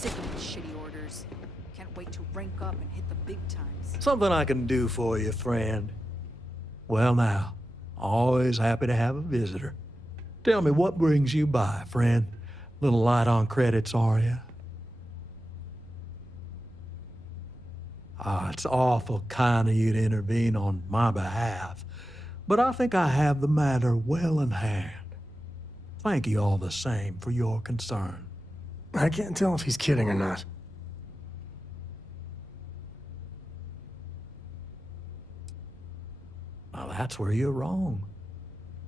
Sick of these shitty orders. Can't wait to rank up and hit the big times. Something I can do for you, friend. Well now, always happy to have a visitor. Tell me, what brings you by, friend? Little light on credits, are you? It's awful kind of you to intervene on my behalf, but I think I have the matter well in hand. Thank you all the same for your concern. I can't tell if he's kidding or not. Now that's where you're wrong.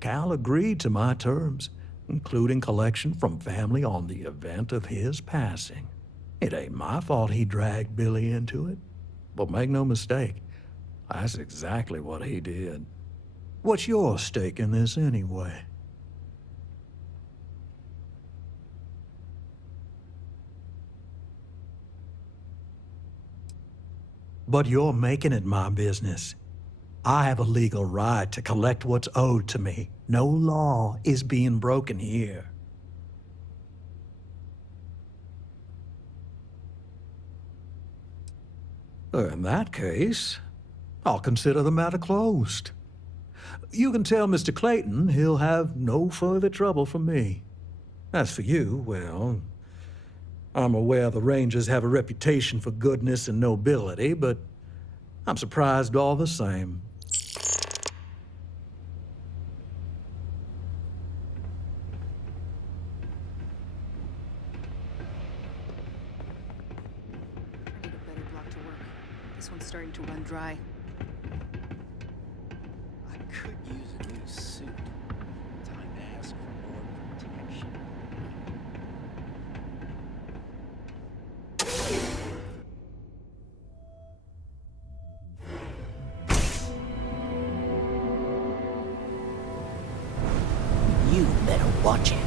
Cal agreed to my terms, including collection from family on the event of his passing. It ain't my fault he dragged Billy into it. But make no mistake, that's exactly what he did. What's your stake in this anyway? But you're making it my business. I have a legal right to collect what's owed to me. No law is being broken here. In that case, I'll consider the matter closed. You can tell Mr. Clayton he'll have no further trouble from me. As for you, well, I'm aware the Rangers have a reputation for goodness and nobility, but I'm surprised all the same. I need a better block to work. This one's starting to run dry. I could use a new suit. Time to ask for more protection. You better watch it.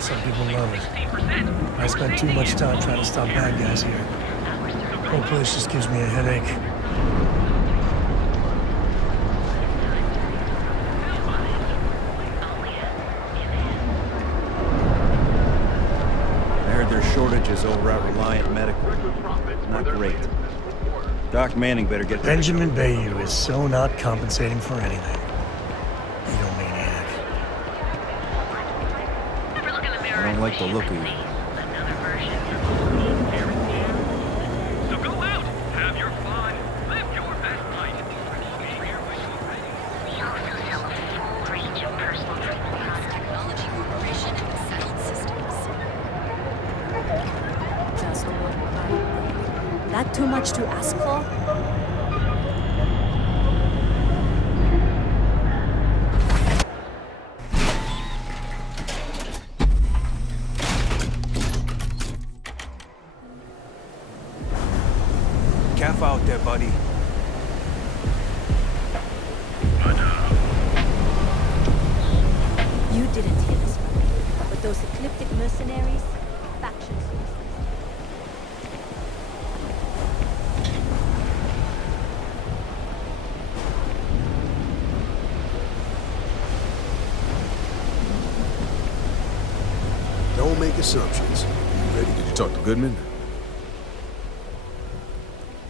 Some people love it. I spend too much time trying to stop bad guys here. The whole place just gives me a headache. I heard there's shortages over at Reliant Medical. Not great. Doc Manning better get... Benjamin Bayou is so not compensating for anything. Egomaniac. I don't like the look of you. So go out, have your fun, live your best life. We also sell a full range of personal treatment technology corporation and settled systems. Just one. That too much to ask for? Calf out there, buddy. You didn't hear this right, but those ecliptic mercenaries, factions. Don't make assumptions. You ready? Did you talk to Goodman?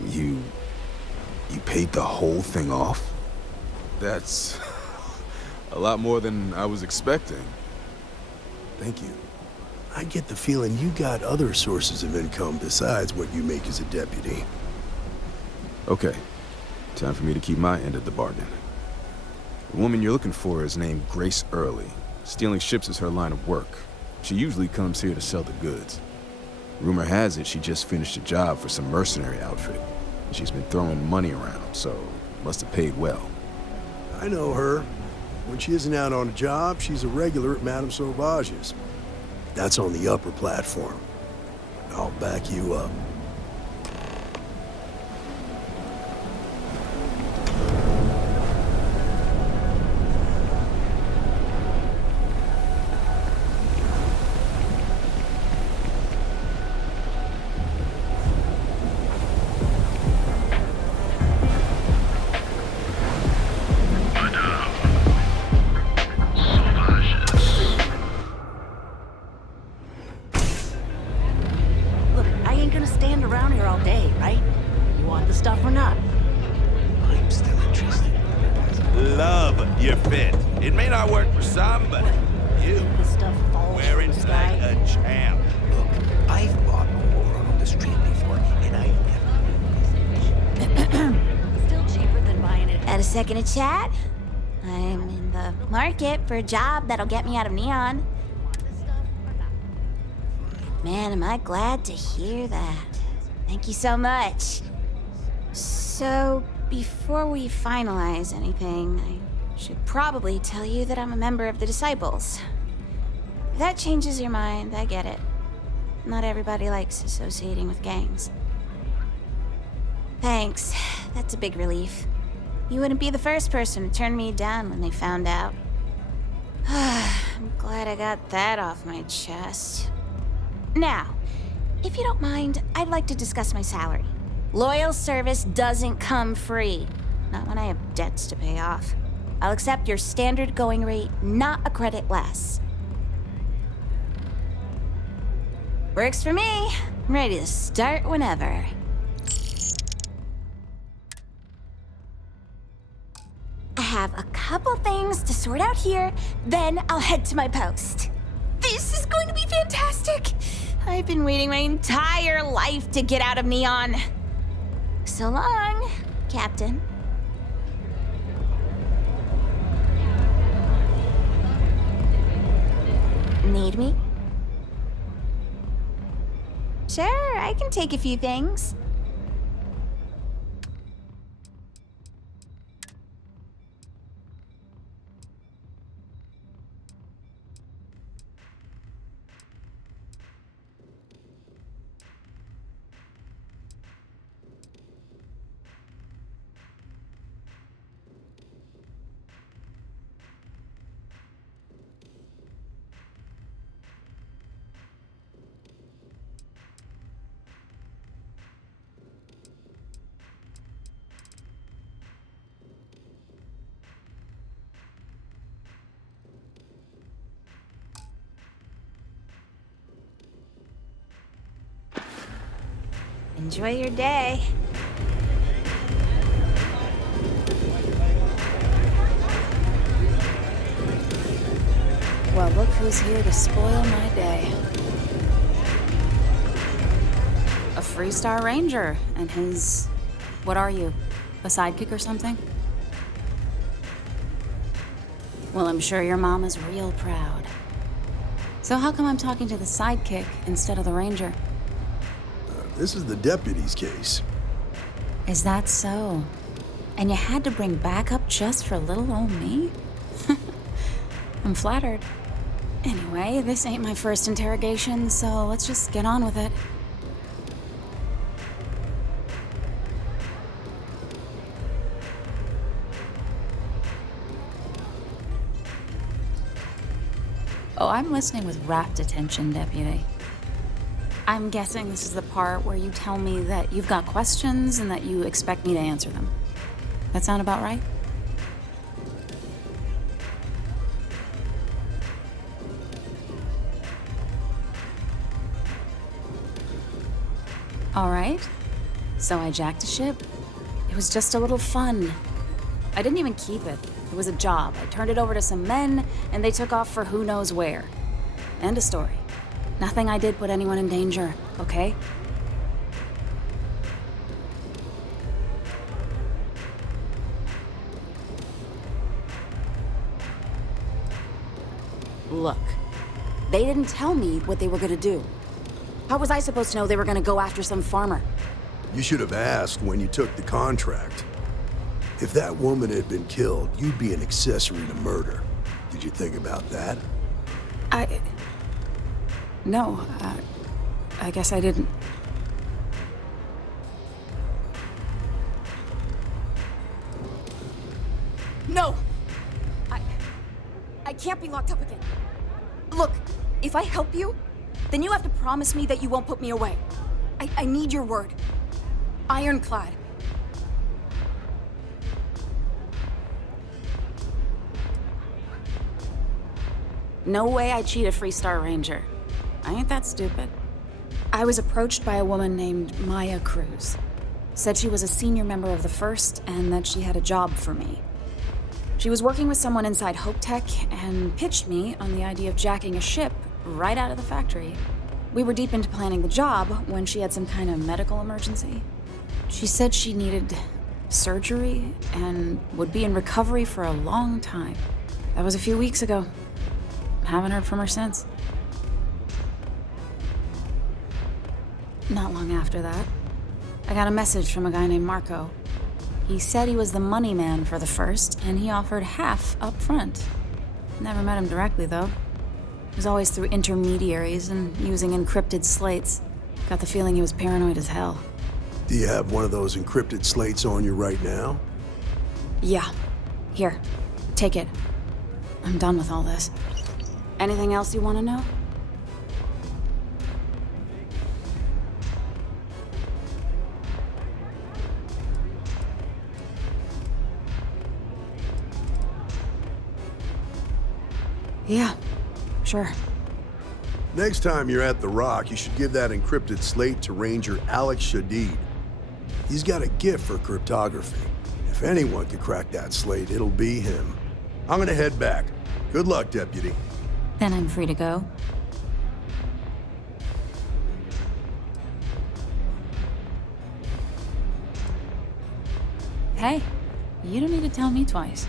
You paid the whole thing off? That's a lot more than I was expecting. Thank you. I get the feeling you got other sources of income besides what you make as a deputy. Okay, time for me to keep my end of the bargain. The woman you're looking for is named Grace Early. Stealing ships is her line of work. She usually comes here to sell the goods. Rumor has it she just finished a job for some mercenary outfit. And she's been throwing money around, so must have paid well. I know her. When she isn't out on a job, she's a regular at Madame Sauvage's. That's on the upper platform. I'll back you up. Look, I ain't gonna stand around here all day, right? You want the stuff or not? I'm still interested. Love your fit. It may not work for some, but you This stuff falls wear from it the like sky. a champ. Look, I've bought ore on the street before, and I've never... Still cheaper than buying it. Got a second to chat? I'm in the market for a job that'll get me out of Neon. Man, am I glad to hear that. Thank you so much. So, before we finalize anything, I should probably tell you that I'm a member of the Disciples. If that changes your mind, I get it. Not everybody likes associating with gangs. Thanks. That's a big relief. You wouldn't be the first person to turn me down when they found out. I'm glad I got that off my chest. Now, if you don't mind, I'd like to discuss my salary. Loyal service doesn't come free. Not when I have debts to pay off. I'll accept your standard going rate, not a credit less. Works for me. I'm ready to start whenever. I have a couple things to sort out here, then I'll head to my post. This is going to be fantastic! I've been waiting my entire life to get out of Neon. So long, Captain. Need me? Sure, I can take a few things. Enjoy your day. Well, look who's here to spoil my day. A Freestar Ranger and his... what are you? A sidekick or something? Well, I'm sure your mom is real proud. So how come I'm talking to the sidekick instead of the ranger? This is the deputy's case. Is that so? And you had to bring backup just for little old me? I'm flattered. Anyway, this ain't my first interrogation, so let's just get on with it. Oh, I'm listening with rapt attention, Deputy. I'm guessing this is the part where you tell me that you've got questions and that you expect me to answer them. That sound about right? All right. So I jacked a ship. It was just a little fun. I didn't even keep it. It was a job. I turned it over to some men, and they took off for who knows where. End of story. Nothing I did put anyone in danger, okay? Look, they didn't tell me what they were gonna do. How was I supposed to know they were gonna go after some farmer? You should have asked when you took the contract. If that woman had been killed, you'd be an accessory to murder. Did you think about that? No, I guess I didn't. No! I can't be locked up again. Look, if I help you, then you have to promise me that you won't put me away. I need your word. Ironclad. No way I cheat a Freestar Ranger. I ain't that stupid. I was approached by a woman named Maya Cruz. Said she was a senior member of the First and that she had a job for me. She was working with someone inside Hope Tech and pitched me on the idea of jacking a ship right out of the factory. We were deep into planning the job when she had some kind of medical emergency. She said she needed surgery and would be in recovery for a long time. That was a few weeks ago. Haven't heard from her since. Not long after that, I got a message from a guy named Marco. He said he was the money man for the First, and he offered half up front. Never met him directly, though. It was always through intermediaries and using encrypted slates. Got the feeling he was paranoid as hell. Do you have one of those encrypted slates on you right now? Yeah. Here, take it. I'm done with all this. Anything else you want to know? Yeah, sure. Next time you're at the Rock, you should give that encrypted slate to Ranger Alex Shadid. He's got a gift for cryptography. If anyone could crack that slate, it'll be him. I'm gonna head back. Good luck, Deputy. Then I'm free to go. Hey, you don't need to tell me twice.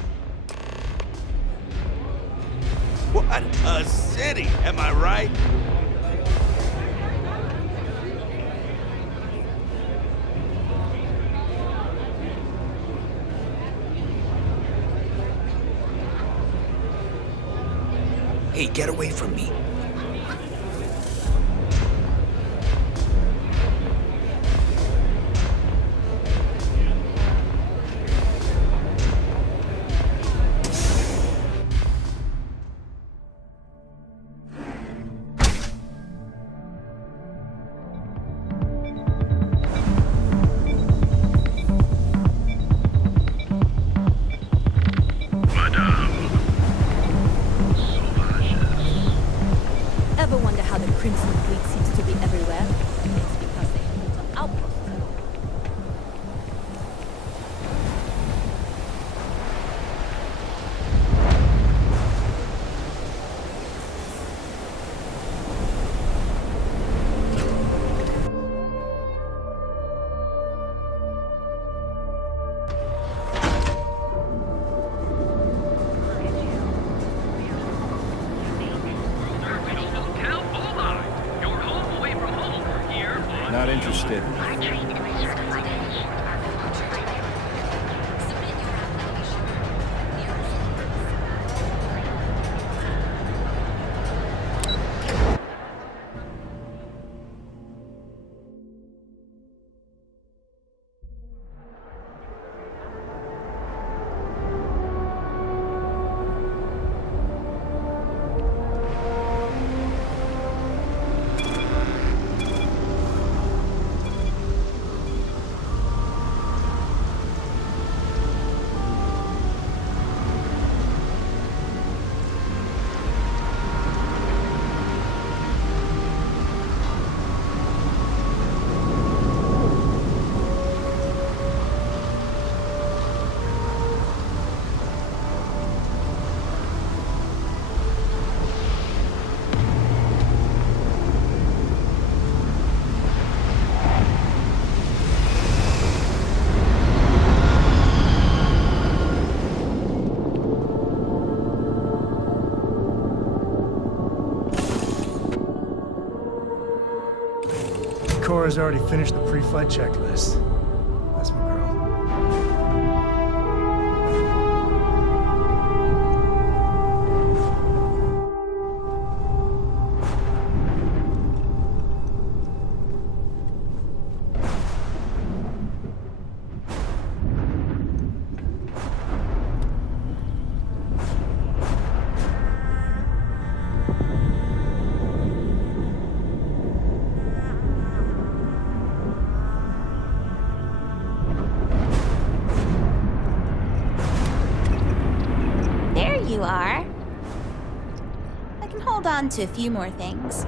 What a city, am I right? Hey, get away from me. Ever wonder how the Crimson Fleet seems to be everywhere? It's because they hold an outpost. Not interested. Cora's already finished the pre-flight checklist. That's my girl. You are. I can hold on to a few more things.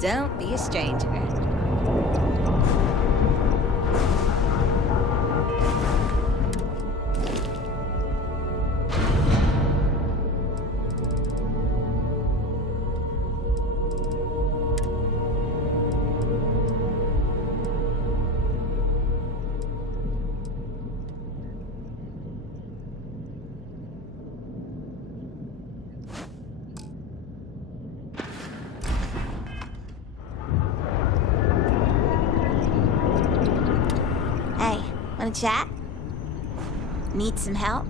Don't be a stranger. Wanna chat? Need some help?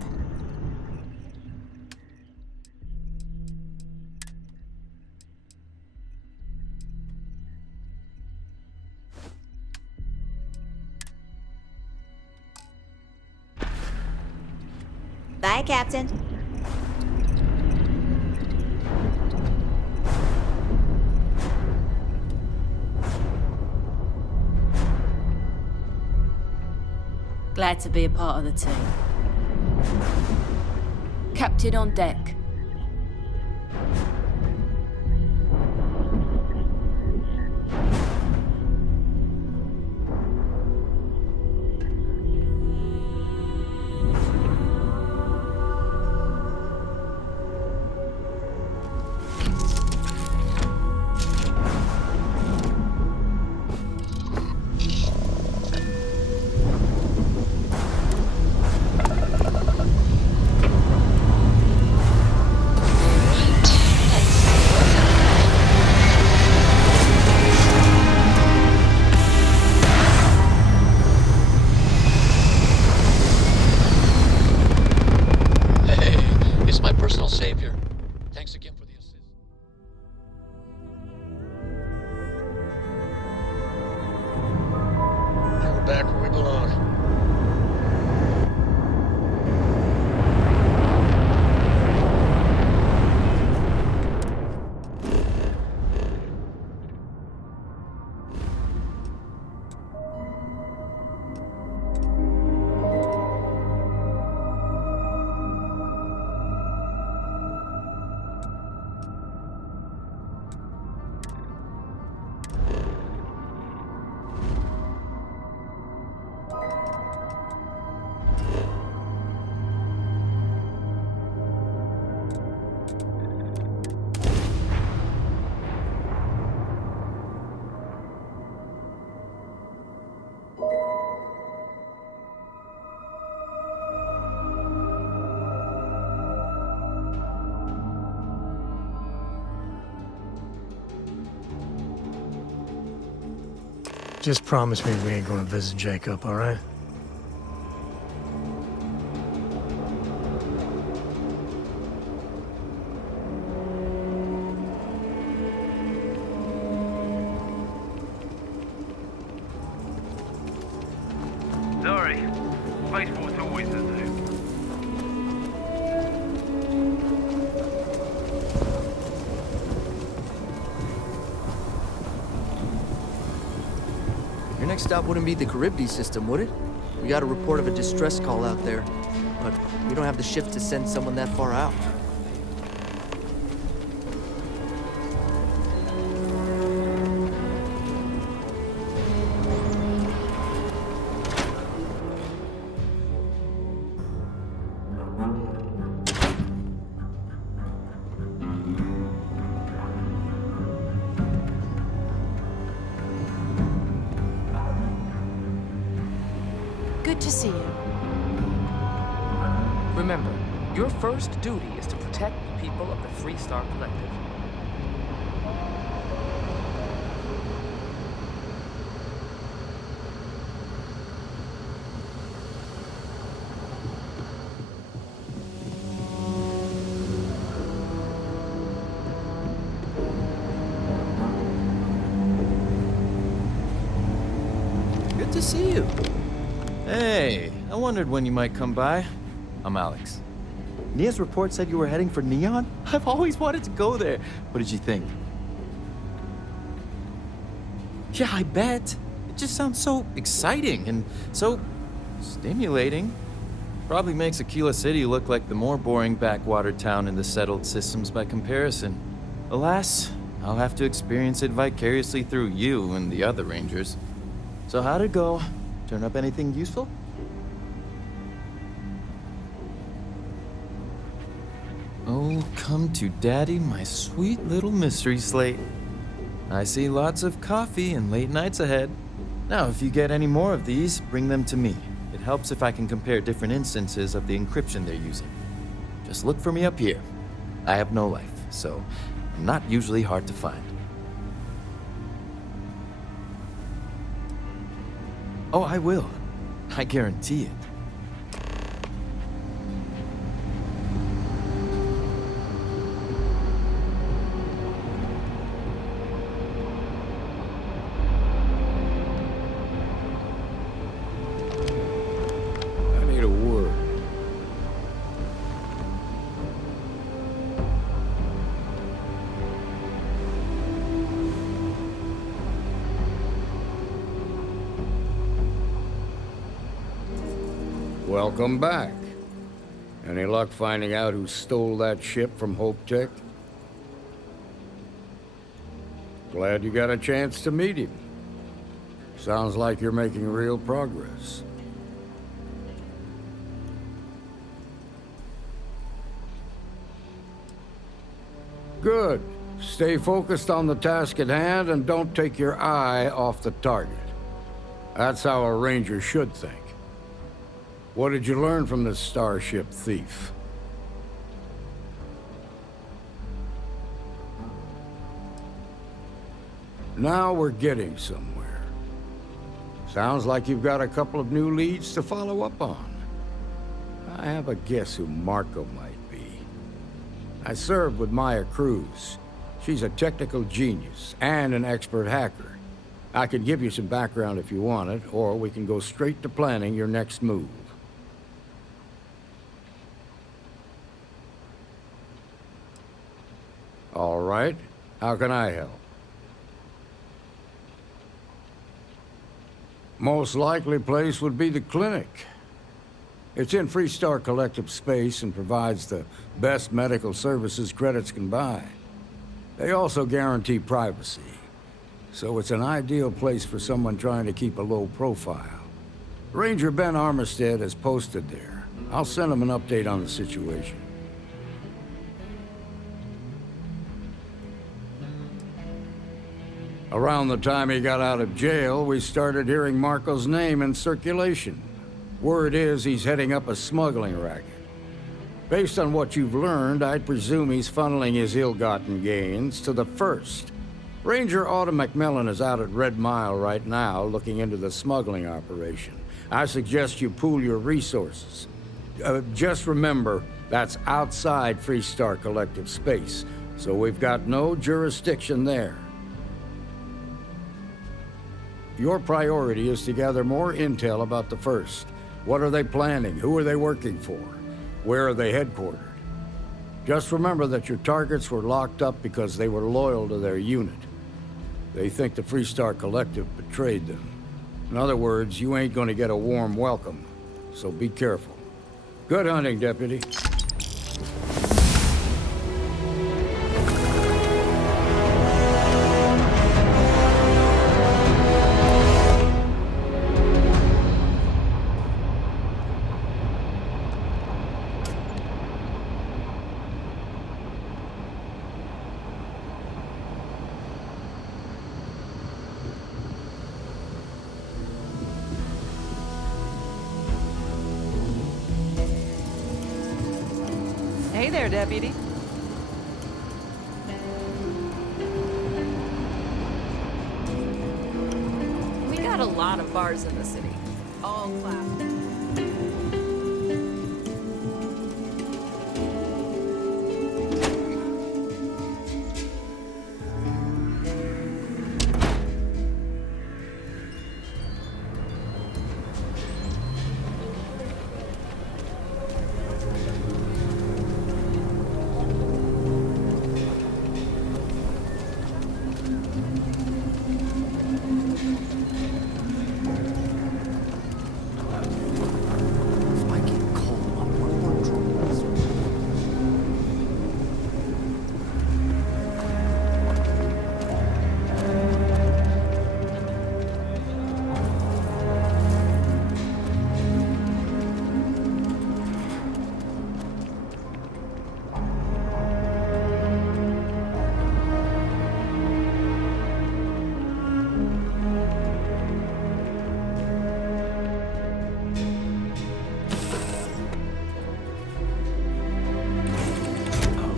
Bye, Captain. Glad to be a part of the team. Captain on deck. Savior. Thanks again for the assist. Now we're back where we belong. Just promise me we ain't gonna visit Jacob, all right? Sorry. Spaceport's always the zoo. Your next stop wouldn't be the Charybdis system, would it? We got a report of a distress call out there, but we don't have the shift to send someone that far out. Good to see you. Remember, your first duty is to protect protect the people of the Free Star Collective. Good to see you. Hey, I wondered when you might come by. I'm Alex. Nia's report said you were heading for Neon? I've always wanted to go there. What did you think? Yeah, I bet. It just sounds so exciting and so stimulating. Probably makes Aquila City look like the more boring backwater town in the settled systems by comparison. Alas, I'll have to experience it vicariously through you and the other Rangers. So how'd it go? Turn up anything useful? Oh, come to daddy, my sweet little mystery slate. I see lots of coffee and late nights ahead. Now, if you get any more of these, bring them to me. It helps if I can compare different instances of the encryption they're using. Just look for me up here. I have no life, so I'm not usually hard to find. Oh, I will. I guarantee it. I need a word. Welcome back. Any luck finding out who stole that ship from Hope Tech? Glad you got a chance to meet him. Sounds like you're making real progress. Good. Stay focused on the task at hand and don't take your eye off the target. That's how a Ranger should think. What did you learn from this starship thief? Now we're getting somewhere. Sounds like you've got a couple of new leads to follow up on. I have a guess who Marco might be. I served with Maya Cruz. She's a technical genius and an expert hacker. I could give you some background if you want it, or we can go straight to planning your next move. All right. How can I help? Most likely place would be the clinic. It's in Free Star Collective space and provides the best medical services credits can buy. They also guarantee privacy, so it's an ideal place for someone trying to keep a low profile. Ranger Ben Armistead is posted there. I'll send him an update on the situation. Around the time he got out of jail, we started hearing Marco's name in circulation. Word is he's heading up a smuggling racket. Based on what you've learned, I'd presume he's funneling his ill-gotten gains to the First. Ranger Autumn McMillan is out at Red Mile right now looking into the smuggling operation. I suggest you pool your resources. Just remember, that's outside Free Star Collective space, so we've got no jurisdiction there. Your priority is to gather more intel about the First. What are they planning? Who are they working for? Where are they headquartered? Just remember that your targets were locked up because they were loyal to their unit. They think the Free Star Collective betrayed them. In other words, you ain't gonna get a warm welcome, so be careful. Good hunting, Deputy. Hey there, deputy. We got a lot of bars in the city. All class.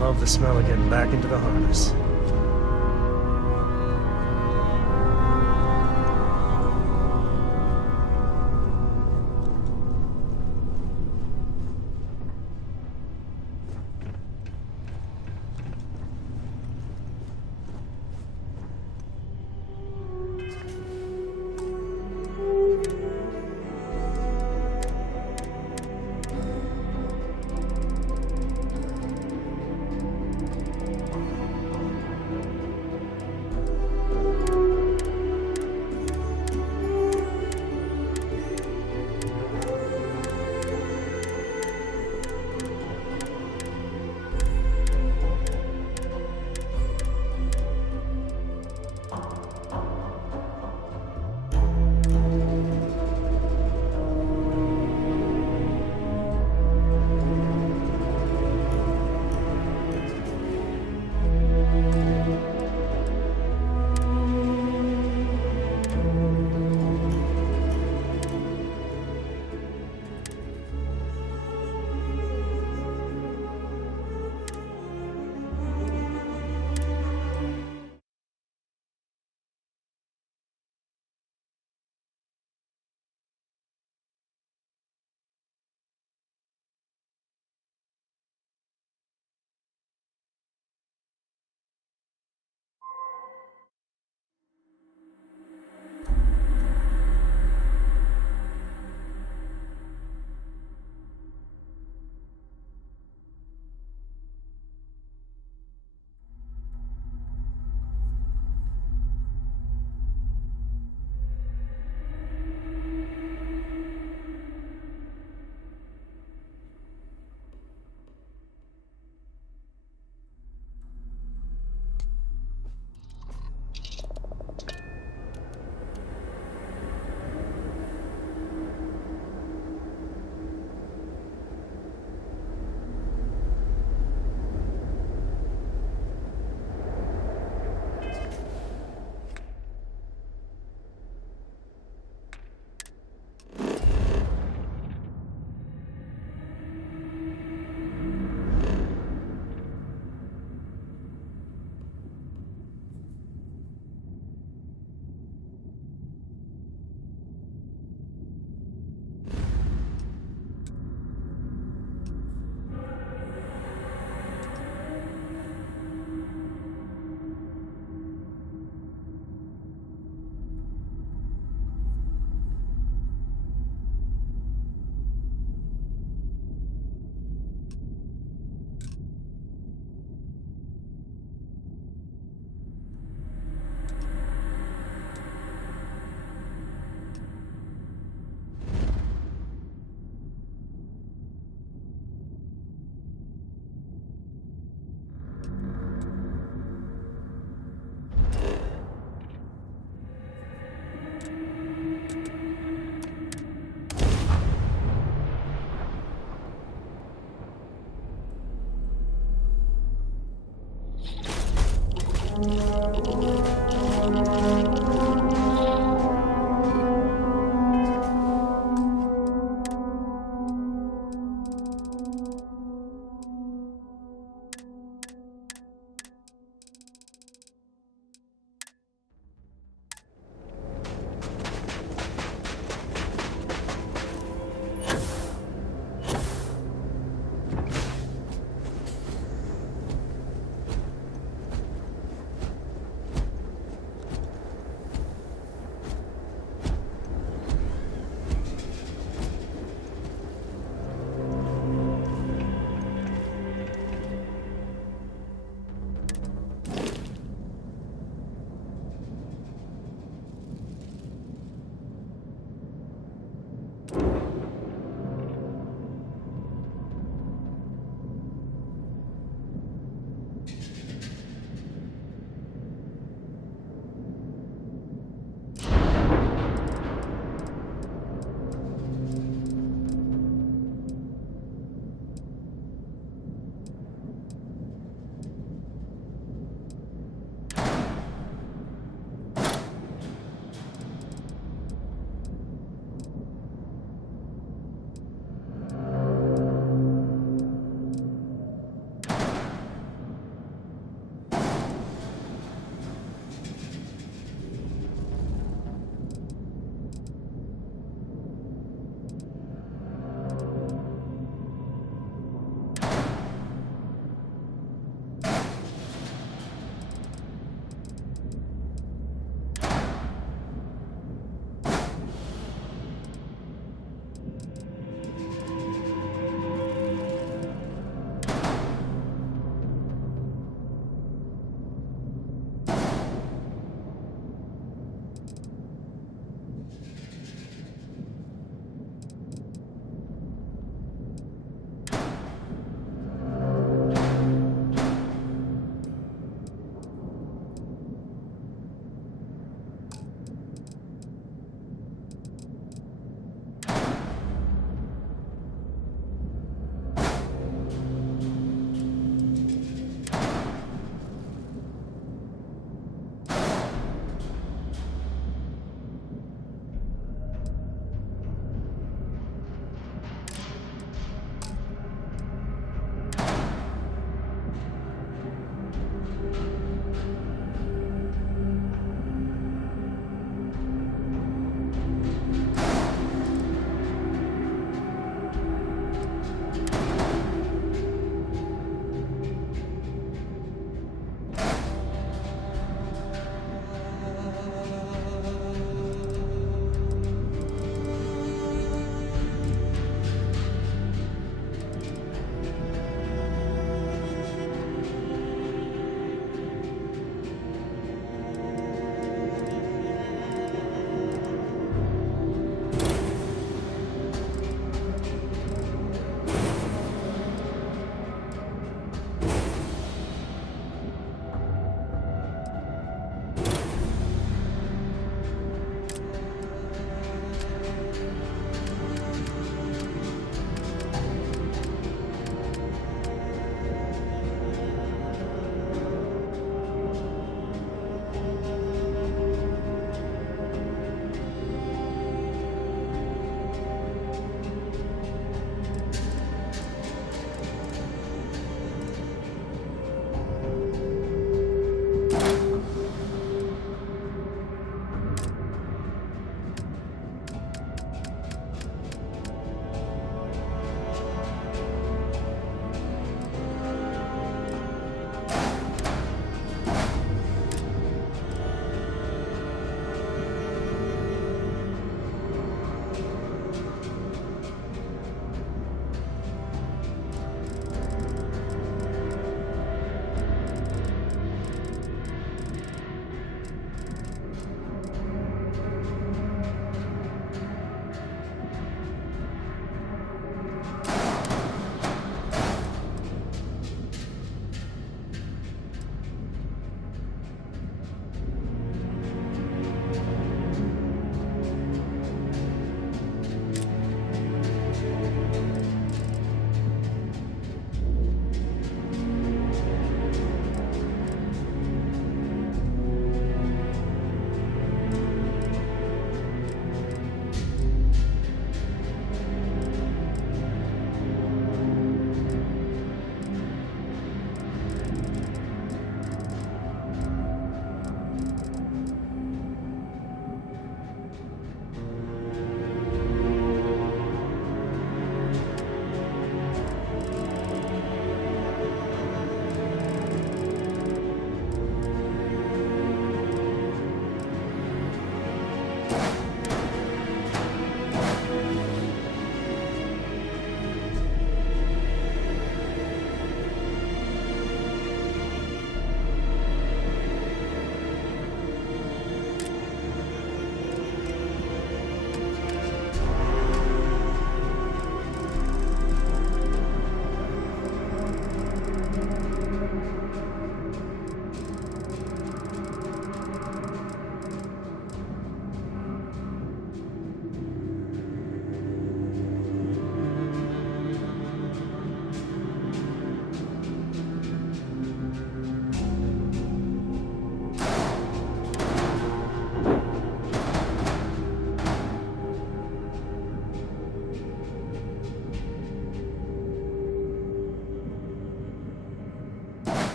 Love the smell of getting back into the harness.